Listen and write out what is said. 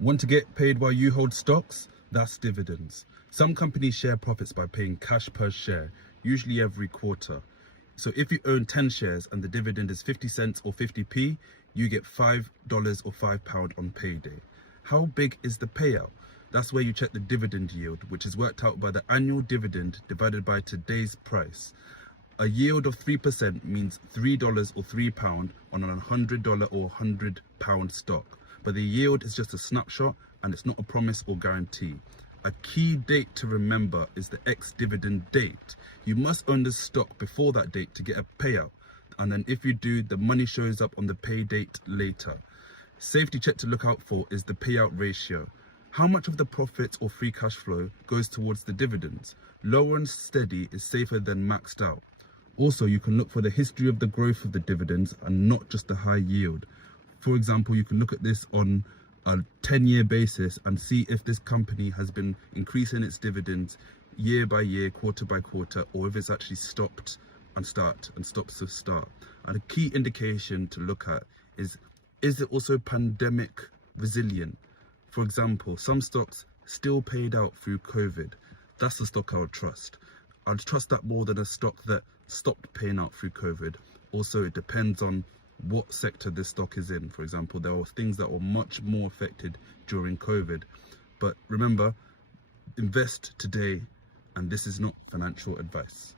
Want to get paid while you hold stocks? That's dividends. Some companies share profits by paying cash per share, usually every quarter. So if you own 10 shares and the dividend is 50 cents or 50p, you get $5 or £5 on payday. How big is the payout? That's where you check the dividend yield, which is worked out by the annual dividend divided by today's price. A yield of 3% means $3 or £3 on a $100 or £100 stock. But the yield is just a snapshot and it's not a promise or guarantee. A key date to remember is the ex-dividend date. You must own the stock before that date to get a payout. And then if you do, the money shows up on the pay date later. Safety check to look out for is the payout ratio. How much of the profits or free cash flow goes towards the dividends? Low and steady is safer than maxed out. Also, you can look for the history of the growth of the dividends and not just the high yield. For example, you can look at this on a 10-year basis and see if this company has been increasing its dividends year by year, quarter by quarter, or if it's actually stopped and stops to start. And a key indication to look at is it also pandemic resilient? For example, some stocks still paid out through COVID. That's the stock I would trust. I'd trust that more than a stock that stopped paying out through COVID. Also, it depends on what sector this stock is in. For example, there are things that were much more affected during COVID. But remember, invest today, and this is not financial advice.